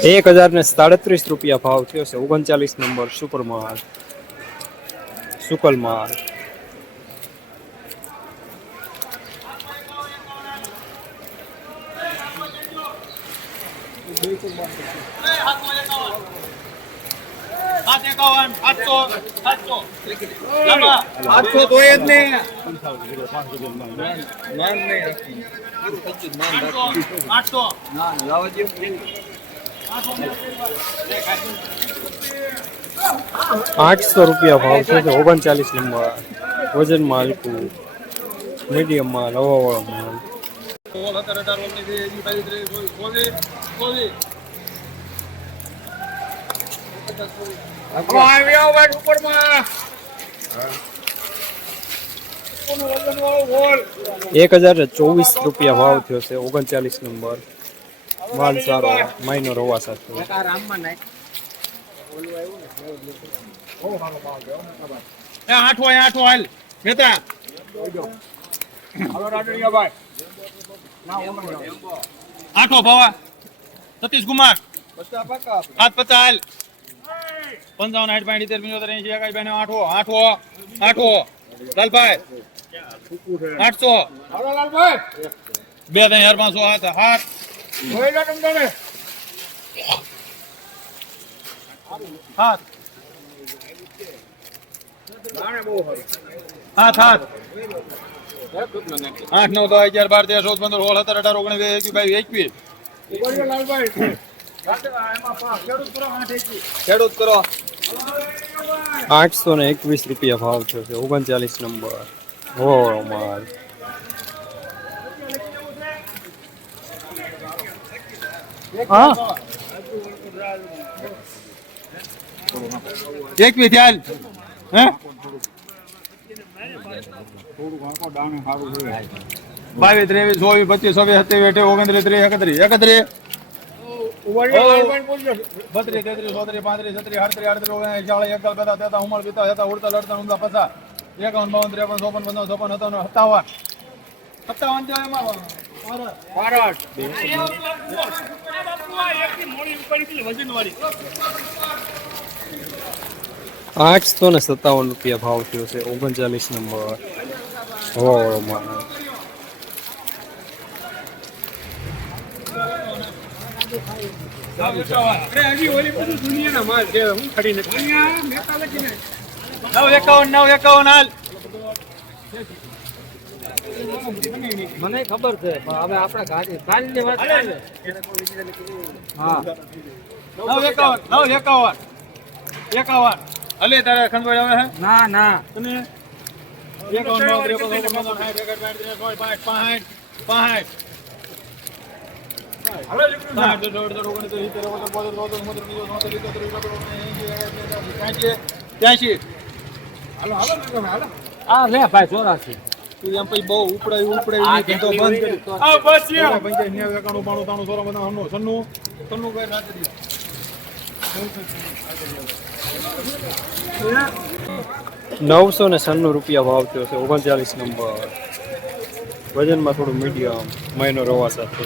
એક હજાર ને સાડત્રીસ રૂપિયા ભાવ થયો છે ઓગણચાલીસ નંબર સુપર માલ સુકલ માલ સાત એકાવન સાતસો સાતસો લાંબા. સાતસો તો એ જ ને આઠસો આઠસો આઠસો રૂપિયા ભાવ થયો છે ઓગણચાલીસ નંબર વજન માલ મીડિયમ માલ હવાવાળો માલ સોળ સત્તર અઢાર ઓગણીસ વીસ એકવીસ બાવીસ ત્રેવીસ ચોવીસ ચોવીસ ચોવીસ આવી આવો ભાઈ ઉપરમાં કોનું વજન વાળો બોલ એક હજાર ને ચોવીસ રૂપિયા ભાવ થયો છે ઓગણચાલીસ નંબર માલ સારો માઇનો રવા સાથે એ આઠો એ આઠો હાલ મહેતા આઠો ભાવા સતીશ કુમાર સાત પચાસ હાલ પંચાવન સાઠ પાંચ સિત્તેર પંચોતેર એંશી એકાઈ બેને આઠો આઠો આઠો લાલભાઈ આઠસો બે ત્રણ હજાર પાંચસો હાથ હાથ હાથ હાથ હાથ આઠ નવ દસ અગિયાર બાર તેર ચૌદ પંદર સોળ સત્તર અઢાર ઓગણીસ વીસ એકવીસ બાવીસ એકવીસ ખેડૂત કરો. આઠસો ને એકવીસ રૂપિયા ભાવ થયો છે ઓગણચાલીસ નંબર. હો માલ હા? એકવીસ હાલ. હે? બાવીસ ત્રેવીસ ચોવીસ પચીસ છવ્વીસ સત્યાવીસ અઠાવીસ ઓગણત્રીસ ત્રીસ એકત્રીસ એકત્રીસ. બત્રીસ તેત્રીસ ચોત્રીસ પાંત્રીસ છત્રીસ આડત્રીસ આડત્રીસ ઓગણત્રીસ ચાળીસ એકતાલીસ બેતાલીસ તેતાલીસ ઉમળ પિતા હતા ઉડતા લડતા ઉમદા પચાસ. એકાવન બાવન ત્રેપન ચોપન પંચાવન ચોપન સત્તાવન સત્તાવન. સત્તાવન તો એમાં આઠસો ને સત્તાવન રૂપિયા ભાવ થયો છે ઓગણચાલીસ નંબર. નવ એકાવન નવ એકાવન હાલ મને ખબર છે પણ હવે આપણા ગાડી કાલની વાત હા. નવ એકાવન નવ એકાવન એકાવન હલે તારે ખંડવાઈ આવે હે ના ના તમે એકાવન નવ ત્રેપન પાંચ. પંચાવન સાઠ આ લે ભાઈ ચોરાસી. તું એમ પછી બહુ ઉપડાયું ઉપડાય ધંધો બંધ કરી. આ બસ યાર પંચાયત નેવું એકાણું બાણું બધા હન્નું સન્નું સન્નું કઈ નવસો ને સન્નું રૂપિયા ભાવ થયો છે ઓગણચાલીસ નંબર. વજનમાં થોડું મીડિયમ મહિનો રવા સાથે.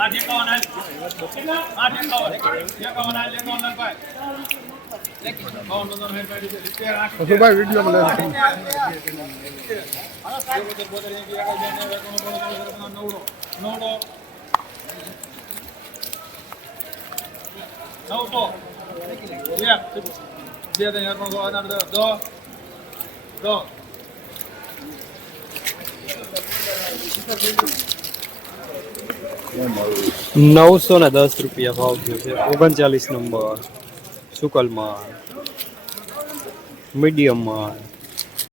આઠ એકાવન આઠ એકાવન એકાવન એકાવન પંદર સાઠ પાંચ સિત્તેર આઠ નવડો નવસો બે ત્રણ દસ દસ દસ નવસો ને દસ રૂપિયા ભાવ થયો છે. ઓગણચાલીસ નંબર. સુકલ માલ મીડિયમ માલ